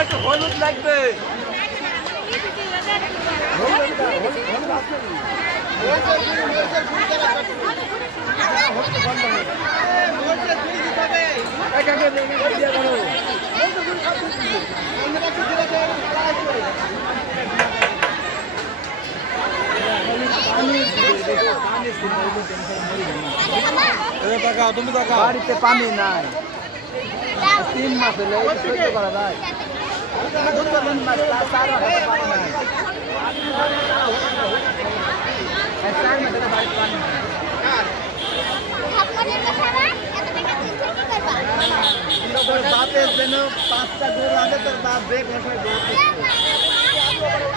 একটু হলুদ লাগবে তুমি বাড়িতে পানি নাই। তিন মাস হলে করা যায়। চার মাসে বাড়িতে পানি নাই। পাঁচটা গরু আছে তোর বাপ বেগ